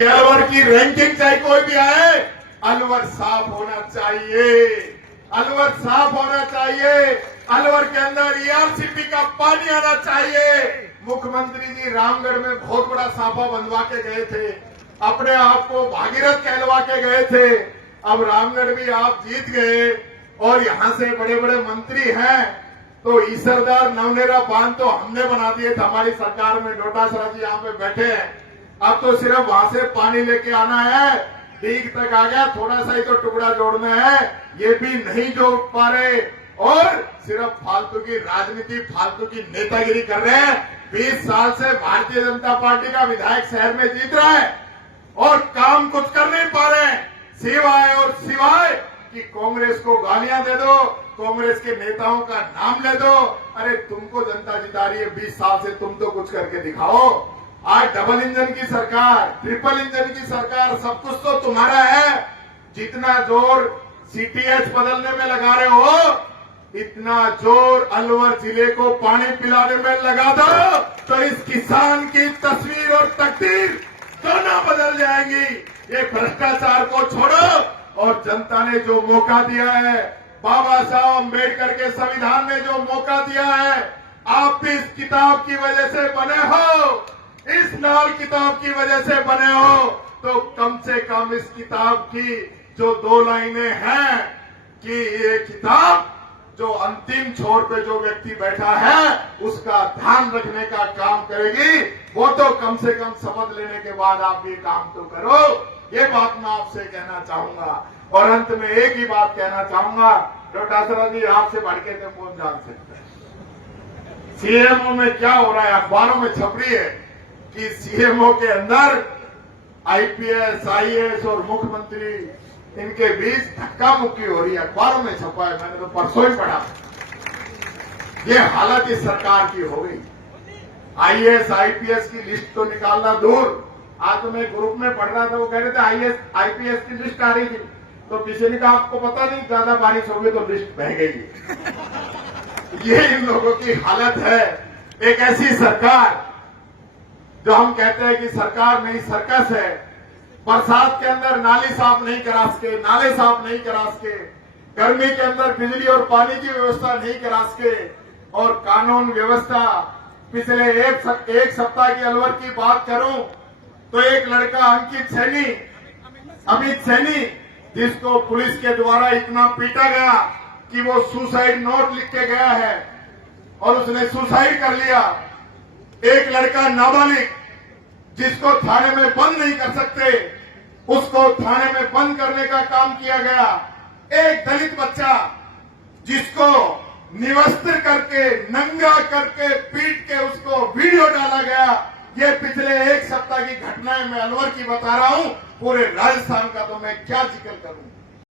अलवर की रैंकिंग चाहे कोई भी आए, अलवर साफ होना चाहिए, अलवर साफ होना चाहिए, अलवर के अंदर ईआरसीपी का पानी आना चाहिए। मुख्यमंत्री जी रामगढ़ में बहुत बड़ा साफा बंधवा के गए थे, अपने आप को भागीरथ कहलवा के गए थे। अब रामगढ़ भी आप जीत गए और यहां से बड़े बड़े मंत्री हैं, तो ईसरदार नवनेरा बांध तो हमने बना दिए थे हमारी सरकार में। डोटासरा जी यहाँ पे बैठे हैं, अब तो सिर्फ वहां से पानी लेके आना है, डीग तक आ गया, थोड़ा सा ही तो टुकड़ा जोड़ना है, ये भी नहीं जोड़ पा रहे और सिर्फ फालतू की राजनीति, फालतू की नेतागिरी कर रहे हैं। 20 साल से भारतीय जनता पार्टी का विधायक शहर में जीत रहा है और काम कुछ कर नहीं पा रहे हैं, सिवाय और सिवाय कि कांग्रेस को गालियां दे दो, कांग्रेस के नेताओं का नाम ले दो। अरे तुमको जनता जिता रही है 20 साल से, तुम तो कुछ करके दिखाओ। आज डबल इंजन की सरकार, ट्रिपल इंजन की सरकार, सब कुछ तो तुम्हारा है। जितना जोर सीटीएच बदलने में लगा रहे हो, इतना जोर अलवर जिले को पानी पिलाने में लगा दो, तो इस किसान की तस्वीर और तकदीर दोनों बदल जाएंगी। ये भ्रष्टाचार को छोड़ो और जनता ने जो मौका दिया है, बाबा साहब अम्बेडकर के संविधान ने जो मौका दिया है, आप भी इस किताब की वजह से बने हो, इस लाल किताब की वजह से बने हो, तो कम से कम इस किताब की जो 2 लाइनें हैं कि ये किताब जो अंतिम छोर पे जो व्यक्ति बैठा है उसका ध्यान रखने का काम करेगी, वो तो कम से कम शपथ लेने के बाद आप ये काम तो करो। ये बात मैं आपसे कहना चाहूंगा और अंत में एक ही बात कहना चाहूंगा, डोटासरा जी आपसे बढ़ के तो कौन जान सकते हैं सीएमओ में क्या हो रहा है। अखबारों में छप रही है कि सीएमओ के अंदर आईपीएस, आईएएस और मुख्यमंत्री इनके बीच धक्का मुक्की हो रही है, अखबारों में छपा है, मैंने तो परसों ही पढ़ा। ये हालत इस सरकार की हो गई। आईएएस, आईपीएस की लिस्ट तो निकालना दूर, आज तो मैं ग्रुप में पढ़ रहा था, वो कह रहे थे आईएएस, आईपीएस की लिस्ट आ रही थी, तो किसी ने कहा आपको पता नहीं ज्यादा बारिश होगी तो लिस्ट बह गई। ये इन लोगों की हालत है। एक ऐसी सरकार जो हम कहते हैं कि सरकार नहीं सर्कस है, बरसात के अंदर नाली साफ नहीं करा सके, नाले साफ नहीं करा सके, गर्मी के अंदर बिजली और पानी की व्यवस्था नहीं करा सके, और कानून व्यवस्था। पिछले एक सप्ताह की अलवर की बात करूं तो एक लड़का अंकित सैनी, अमित सैनी, जिसको पुलिस के द्वारा इतना पीटा गया कि वो सुसाइड नोट लिख के गया है और उसने सुसाइड कर लिया। एक लड़का नाबालिग जिसको थाने में बंद नहीं कर सकते, उसको थाने में बंद करने का काम किया गया। एक दलित बच्चा जिसको निवस्त्र करके, नंगा करके, पीट के उसको वीडियो डाला गया। ये पिछले एक सप्ताह की घटनाएं मैं अलवर की बता रहा हूं, पूरे राजस्थान का तो मैं क्या जिक्र करूं।